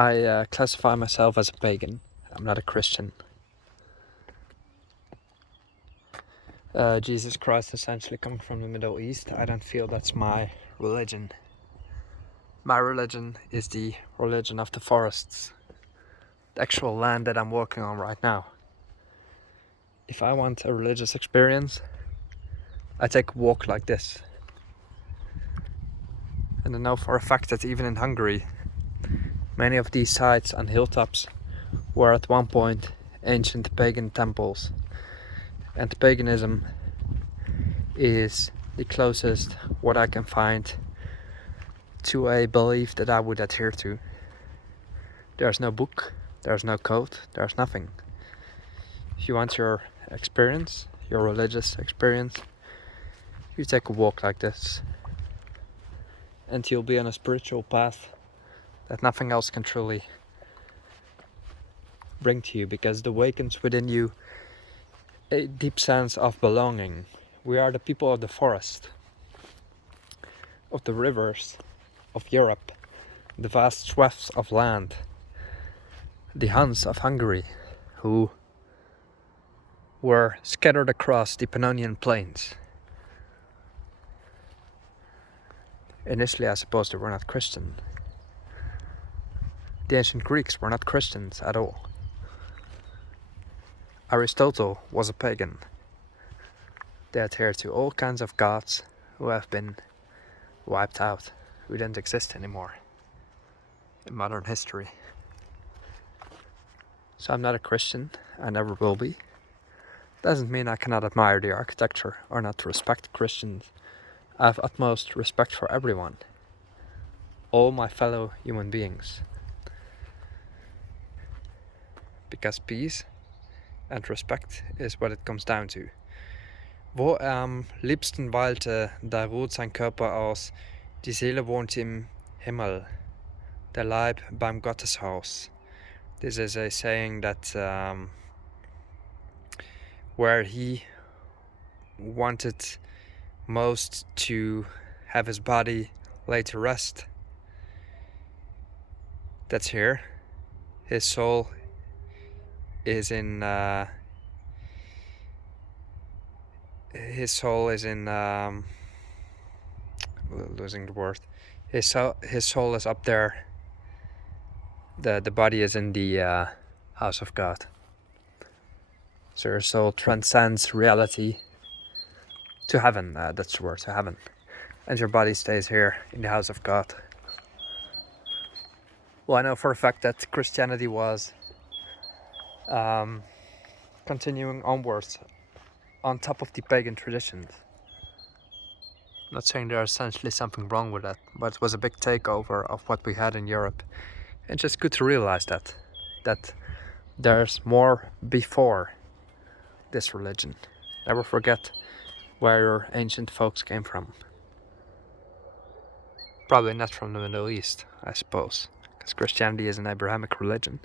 I classify myself as a pagan. I'm not a Christian. Jesus Christ essentially coming from the Middle East. I don't feel that's my religion. My religion is the religion of the forests, the actual land that I'm working on right now. If I want a religious experience, I take a walk like this. And I know for a fact that even in Hungary, many of these sites and hilltops were at one point ancient pagan temples. And paganism is the closest what I can find to a belief that I would adhere to. There's no book, there's no code, there's nothing. If you want your experience, your religious experience, you take a walk like this and you'll be on a spiritual path that nothing else can truly bring to you, because it awakens within you a deep sense of belonging. We are the people of the forest, of the rivers, of Europe, the vast swaths of land, the Huns of Hungary, who were scattered across the Pannonian plains. Initially, I suppose they were not Christian. The ancient Greeks were not Christians at all. Aristotle was a pagan. They adhered to all kinds of gods who have been wiped out, who didn't exist anymore in modern history. So I'm not a Christian, I never will be. Doesn't mean I cannot admire the architecture or not respect Christians. I have utmost respect for everyone, all my fellow human beings. Because peace and respect is what it comes down to. Wo am liebsten weilte, da ruht sein Körper aus, die Seele wohnt im Himmel, der Leib beim Gotteshaus. This is a saying that where he wanted most to have his body laid to rest, that's here. His soul is in losing the word. His soul is up there. The body is in the house of God. So your soul transcends reality to heaven. That's the word, to heaven. And your body stays here in the house of God. Well, I know for a fact that Christianity was continuing onwards on top of the pagan traditions. I'm not saying there's essentially something wrong with that, but it was a big takeover of what we had in Europe. And just good to realize that there's more before this religion. Never forget where your ancient folks came from. Probably not from the Middle East, I suppose, because Christianity is an Abrahamic religion.